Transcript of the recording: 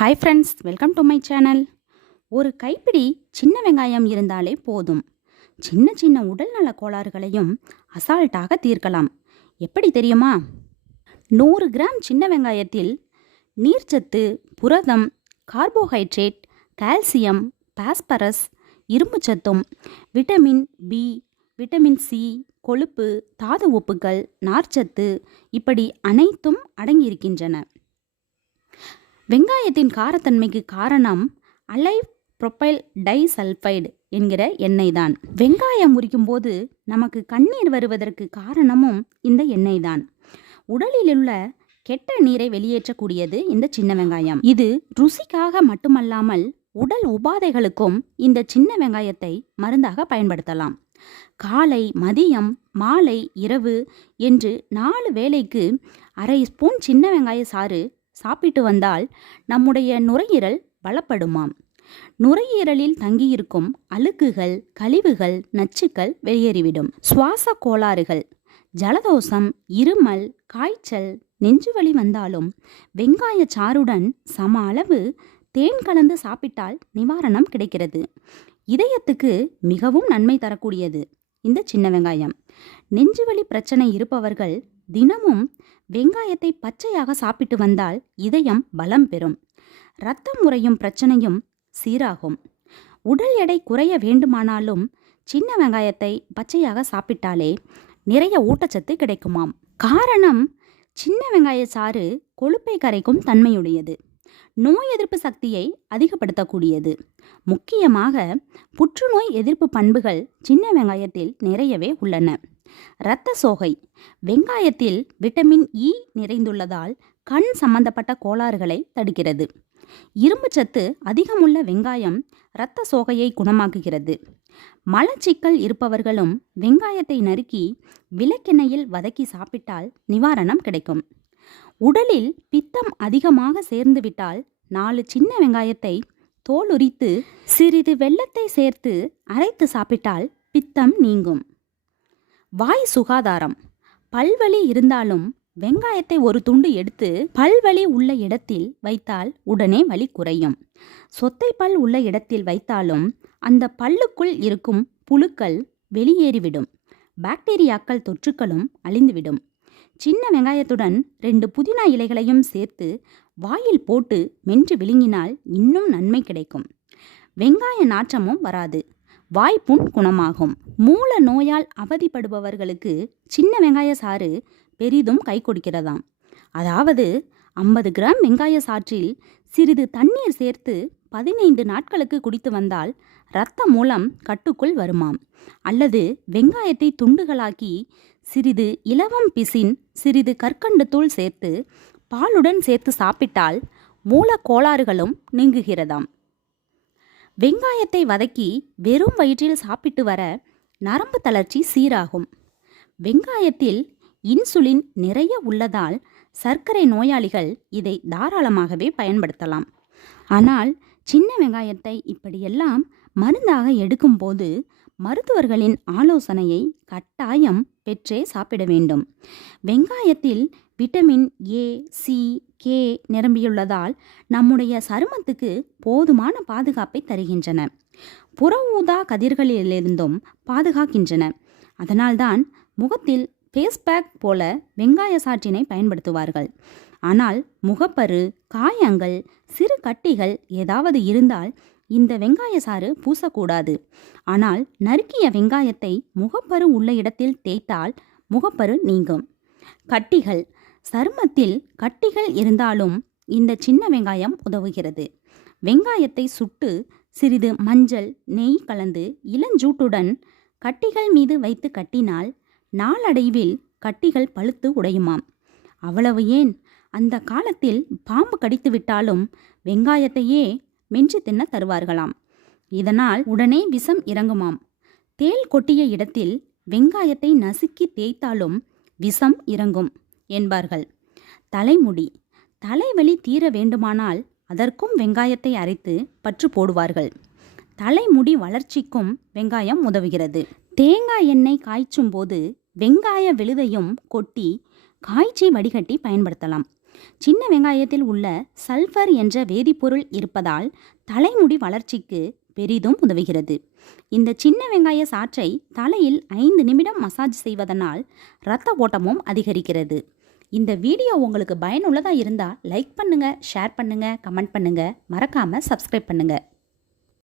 Hi friends welcome to my channel ஒரு கைப்பிடி சின்ன வெங்காயம் இருந்தாலே போதும். சின்ன சின்ன உடல்நல கோளாறுகளையும் அசால்ட்டாக தீர்க்கலாம். எப்படி தெரியுமா? நூறு கிராம் சின்ன வெங்காயத்தில் நீர்ச்சத்து புரதம் கார்போஹைட்ரேட் கால்சியம் பாஸ்பரஸ் இரும்புச்சத்தும் விட்டமின் பி விட்டமின் சி கொழுப்பு தாது உப்புகள் நார்ச்சத்து இப்படி அனைத்தும் அடங்கியிருக்கின்றன. வெங்காயத்தின் காரத்தன்மைக்கு காரணம் அலைவ் ப்ரொப்பைல் டைசல்ஃபைடு என்கிற எண்ணெய் தான் வெங்காயம் முறிக்கும் போது நமக்கு கண்ணீர் வருவதற்கு காரணமும் இந்த எண்ணெய் தான் உடலில் உள்ள கெட்ட நீரை வெளியேற்றக்கூடியது இந்த சின்ன வெங்காயம். இது ருசிக்காக மட்டுமல்லாமல் உடல் உபாதைகளுக்கும் இந்த சின்ன வெங்காயத்தை மருந்தாக பயன்படுத்தலாம். காலை மதியம் மாலை இரவு என்று நாலு வேளைக்கு அரை ஸ்பூன் சின்ன வெங்காய சாறு சாப்பிட்டு வந்தால் நம்முடைய நுரையீரல் பலப்படுமாம். நுரையீரலில் தங்கியிருக்கும் அழுக்குகள் கழிவுகள் நச்சுக்கள் வெளியேறிவிடும். சுவாச கோளாறுகள் ஜலதோஷம் இருமல் காய்ச்சல் நெஞ்சுவலி வந்தாலும் வெங்காய சாறுடன் சம அளவு தேன் கலந்து சாப்பிட்டால் நிவாரணம் கிடைக்கிறது. இதயத்துக்கு மிகவும் நன்மை தரக்கூடியது. இந்த சின்ன வெங்காயம். நெஞ்சுவலி பிரச்சனை இருப்பவர்கள் தினமும் வெங்காயத்தை பச்சையாக சாப்பிட்டு வந்தால் இதயம் பலம் பெறும். இரத்தம் உறையும் பிரச்சனையும் சீராகும். உடல் எடை குறைய வேண்டுமானாலும் சின்ன வெங்காயத்தை பச்சையாக சாப்பிட்டாலே நிறைய ஊட்டச்சத்து கிடைக்குமாம். காரணம் சின்ன வெங்காய சாறு கொழுப்பை கரைக்கும் தன்மையுடையது. நோய் எதிர்ப்பு சக்தியை அதிகப்படுத்தக்கூடியது. முக்கியமாக புற்றுநோய் எதிர்ப்பு பண்புகள் சின்ன வெங்காயத்தில் நிறையவே உள்ளன. இரத்த சோகை. வெங்காயத்தில் விட்டமின் இ நிறைந்துள்ளதால் கண் சம்பந்தப்பட்ட கோளாறுகளை தடுக்கிறது. இரும்புச்சத்து அதிகமுள்ள வெங்காயம் இரத்த சோகையை குணமாக்குகிறது. மலச்சிக்கல் இருப்பவர்களும் வெங்காயத்தை நறுக்கி விளக்கெண்ணெயில் வதக்கி சாப்பிட்டால் நிவாரணம் கிடைக்கும். உடலில் பித்தம் அதிகமாக சேர்ந்துவிட்டால் நாலு சின்ன வெங்காயத்தை தோல் உரித்து சிறிது வெள்ளத்தை சேர்த்து அரைத்து சாப்பிட்டால் பித்தம் நீங்கும். வாய் சுகாதாரம். பல்வலி இருந்தாலும் வெங்காயத்தை ஒரு துண்டு எடுத்து பல்வலி உள்ள இடத்தில் வைத்தால் உடனே வலி குறையும். சொத்தை பல் உள்ள இடத்தில் வைத்தாலும் அந்த பல்லுக்குள் இருக்கும் புழுக்கள் வெளியேறிவிடும். பாக்டீரியாக்கள் தொற்றுக்களும் அழிந்துவிடும். சின்ன வெங்காயத்துடன் ரெண்டு புதினா இலைகளையும் சேர்த்து வாயில் போட்டு மென்று விழுங்கினால் இன்னும் நன்மை கிடைக்கும். வெங்காய நாற்றமும் வராது. வாய்ப்புண் குணமாகும். மூல நோயால் அவதிப்படுபவர்களுக்கு சின்ன வெங்காய சாறு பெரிதும் கை கொடுக்கிறதாம். அதாவது ஐம்பது கிராம் வெங்காய சாற்றில் சிறிது தண்ணீர் சேர்த்து பதினைந்து நாட்களுக்கு குடித்து வந்தால் இரத்த மூலம் கட்டுக்குள் வருமாம். அல்லது வெங்காயத்தை துண்டுகளாக்கி சிறிது இலவம் பிசின் சிறிது கற்கண்டு தூள் சேர்த்து பாலுடன் சேர்த்து சாப்பிட்டால் மூல கோளாறுகளும் நீங்குகிறதாம். வெங்காயத்தை வதக்கி வெறும் வயிற்றில் சாப்பிட்டு வர நரம்பு தளர்ச்சி சீராகும். வெங்காயத்தில் இன்சுலின் நிறைய உள்ளதால் சர்க்கரை நோயாளிகள் இதை தாராளமாகவே பயன்படுத்தலாம். ஆனால் சின்ன வெங்காயத்தை இப்படியெல்லாம் மருந்தாக எடுக்கும்போது மருத்துவர்களின் ஆலோசனையை கட்டாயம் பெற்றே சாப்பிட வேண்டும். வெங்காயத்தில் விட்டமின் ஏ சி கே நிரம்பியுள்ளதால் நம்முடைய சருமத்துக்கு போதுமான பாதுகாப்பை தருகின்றன. புற ஊதா கதிர்களிலிருந்தும் பாதுகாக்கின்றன. அதனால்தான் முகத்தில் ஃபேஸ் பேக் போல வெங்காய சாற்றினை பயன்படுத்துவார்கள். ஆனால் முகப்பரு காயங்கள் சிறு கட்டிகள் ஏதாவது இருந்தால் இந்த வெங்காய சாறு பூசக்கூடாது. ஆனால் நறுக்கிய வெங்காயத்தை முகப்பரு உள்ள இடத்தில் தேய்த்தால் முகப்பரு நீங்கும். கட்டிகள். சருமத்தில் கட்டிகள் இருந்தாலும் இந்த சின்ன வெங்காயம் உதவுகிறது. வெங்காயத்தை சுட்டு சிறிது மஞ்சள் நெய் கலந்து இளஞ்சூட்டுடன் கட்டிகள் மீது வைத்து கட்டினால் நாளடைவில் கட்டிகள் பழுத்து உடையுமாம். அவ்வளவு ஏன்? அந்த காலத்தில் பாம்பு கடித்து விட்டாலும் வெங்காயத்தையே மென்று தின்ன தருவார்களாம். இதனால் உடனே விஷம் இறங்குமாம். தேள் கொட்டிய இடத்தில் வெங்காயத்தை நசுக்கி தேய்த்தாலும் விஷம் இறங்கும் என்பார்கள். தலைமுடி. தலைவலி தீர வேண்டுமானால் அதற்கும் வெங்காயத்தை அரைத்து பற்று போடுவார்கள். தலைமுடி வளர்ச்சிக்கும் வெங்காயம் உதவுகிறது. தேங்காய் எண்ணெய் காய்ச்சும் போது வெங்காய விழுதையும் கொட்டி காய்ச்சி வடிகட்டி பயன்படுத்தலாம். சின்ன வெங்காயத்தில் உள்ள சல்ஃபர் என்ற வேதிப்பொருள் இருப்பதால் தலைமுடி வளர்ச்சிக்கு பெரிதும் உதவுகிறது. இந்த சின்ன வெங்காய சாற்றை தலையில் ஐந்து நிமிடம் மசாஜ் செய்வதனால் இரத்த ஓட்டமும் அதிகரிக்கிறது. இந்த வீடியோ உங்களுக்கு பயனுள்ளதாக இருந்தால் லைக் பண்ணுங்கள் ஷேர் பண்ணுங்கள் கமெண்ட் பண்ணுங்கள் மறக்காமல் சப்ஸ்கிரைப் பண்ணுங்கள்